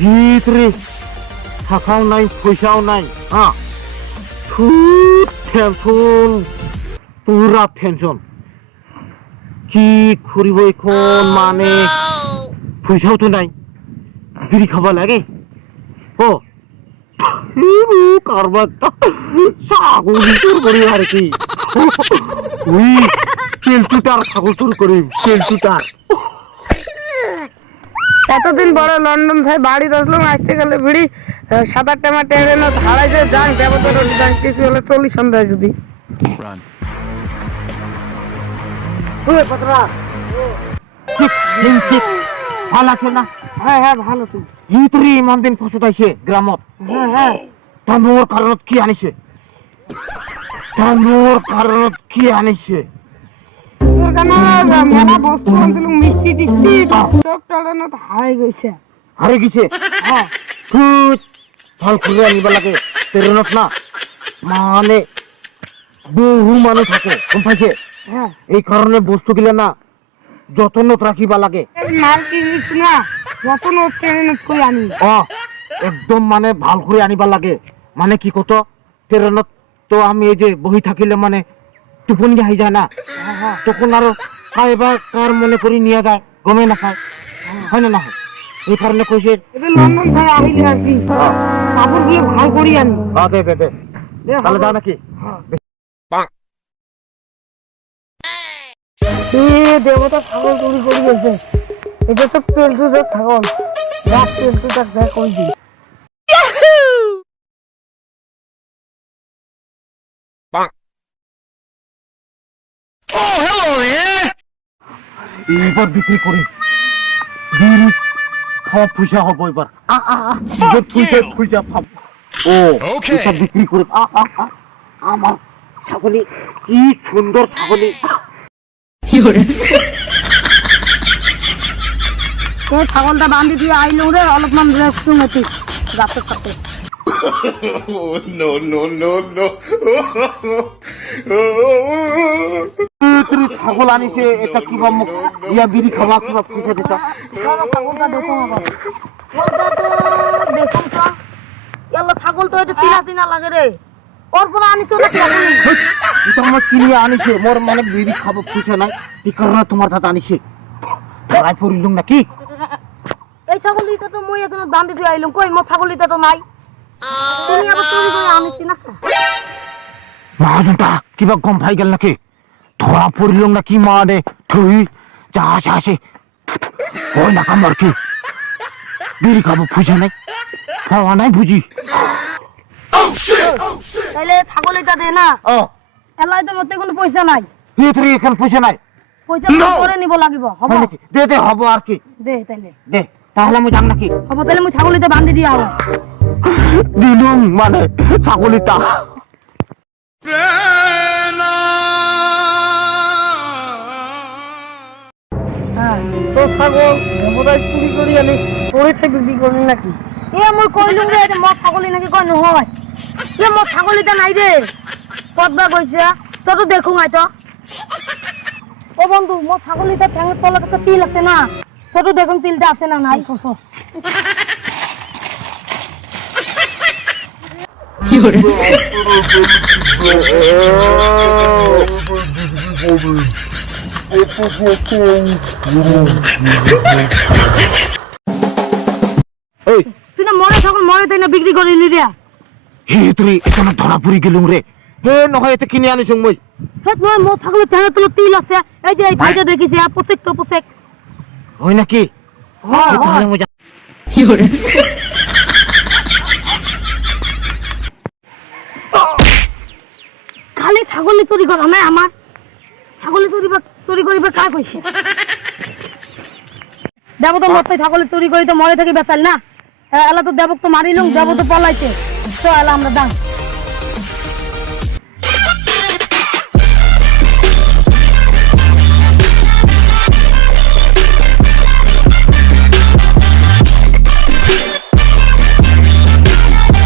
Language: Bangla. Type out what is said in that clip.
ভিতরে টাকাও নাই পয়সাও নাই টেনশন পুরা টেনশন কি করিব এখন মানে পয়সাও তো নাই বিড়ি খাবা লাগে ও কারবারটা ছাগল চুর করি আর কি ওই কেলটুটার ছাগল চুর করি কেলটুটার এতদিন বড় লন্ডন থেকে বাড়ি আসলাম আসতে গেলে বিড়ি 7-8 টাকা ট্রেনে হারাই যায় যান দেবতার যান কিছু হলে 40 সন্ধ্যা যদি ভালো আছে না? হ্যাঁ ভালো তুই ভিতরে ইমান দিন ফসত আইছে গ্রামত হ্যাঁ তানোর কারণত কি আনিছে তোর কেন মেলা বস্তু আনছিল মিষ্টি টিষ্টি সব ট্রেনে হারাই গেছে হারে গেছে হ্যাঁ ভাল খুলে আনিবা লাগে ট্রেনত না মানে বহু মানুষ থাকে গম পাইছে হ্যাঁ এই কারণে বস্তু গিলা না যত্নত রাখিবা লাগে মাল কিনিস না যখন ও ট্রেনে করে আনি একদম মানে ভাল করে আনিবা লাগে মানে কি কত ট্রেনত তো আমি এই যে বহি থাকিলে মানে টোপনি আহি যায় না তখন আরো খাইবা কার মনে করে নিয়ে যায় গমে না খায় হয় না না হয় এই কারণে কইছে এবার লন্ডন থেকে আইলে আর কি কাপড় গুলো ভালো করি আনি দে তাহলে দাও নাকি দেবতা ছাগল চুরি করে গেছে এটা তো পেলটুটার ছাগল দেখ পেলটুটার দেখ ওই দিন এইবার বিক্রি করি বিড়ি খাওয়া পয়সা হবো এবার পয়সা পাব ও এটা বিক্রি করে আমার ছাগলি কি সুন্দর ছাগলি তোর ছাগলটা বান্ধি দিয়ে আইলো রে অলপমান রেস্ট নিতি রাতের সাথে তুই ছাগল আনিছে এটা কিবা মুখ ইয়া বিড়ি খাওয়া কিবা পয়সা দিতা ছাগলটা দেখো আমার দেখুন তো ইয়াল্লা ছাগল তো এটা তিনা লাগে রে ওর পর আনিছো না এটা আমার কিনে আনিছে মোর মানে বিড়ি খাবো পয়সা নাই এই কারণে তোমার দাদা আনিছে ধরাই পড়িলুম নাকি এই ছাগলটা তো মই এখন বান্ধি দিয়ে আইলুম কই মো ছাগলটা তো নাই তুমি আবার চুরি করে আনিছি না মহাজনটা কিবা গম পাই গেল নাকি ধরা পড়িলুম নাকি মানে তুই যা আসে হয় না কাম আর কি বিড়ি খাবো পয়সা নাই খাওয়া নাই বুঝি তাইলে ছাগলটা দে না এলাই তো মতে কোনো পয়সা নাই তুই এখানে পয়সা নাই পয়সা পরে নিব লাগিব হবে নাকি দে হবো আর কি দে তাইলে দে তাহলে আমি যাম নাকি হবে তাইলে মই ছাগলটা বান্ধি দিয়া হবে দিলুম মানে ছাগলিটা তো ছাগল বোধহয় চুরি করি আনি পরে থেকে বিক্রি করলি নাকি মই কইলুম রে এটা মো ছাগলি নাকি কই নহয় মো ছাগলিটা নাই রে কতবা কইছে তো দেখুন আই তো ও বন্ধু মো ছাগলিটা ঠ্যাঙের তলা তো তিল আছে না ছোট দেখুন তিলটা আছে না নাই কি করে তুই না মরে ছাগল মরে তাই না বিক্রি করিলি রে তুই এখানে ধরা পড়ি গেলুম রে নহয় এতে কিনে আনিস মই মো ছাগলের ঠ্যাঙের তলা তিল আছে এই যে এই ভাইটা দেখিছে প্রত্যেক হয় নাকি তাহলে মই কি করে খালি ছাগলি চুরি করা নাই আমার ছাগলি চুরি করিবে কাজ হইছে দেবতা মতে ছাগলি চুরি করি তো মরে থাকি বেচাল না এলা তো দেবক তো মারিলুম দেব তো পলাইছে তো এলা আমরা দাম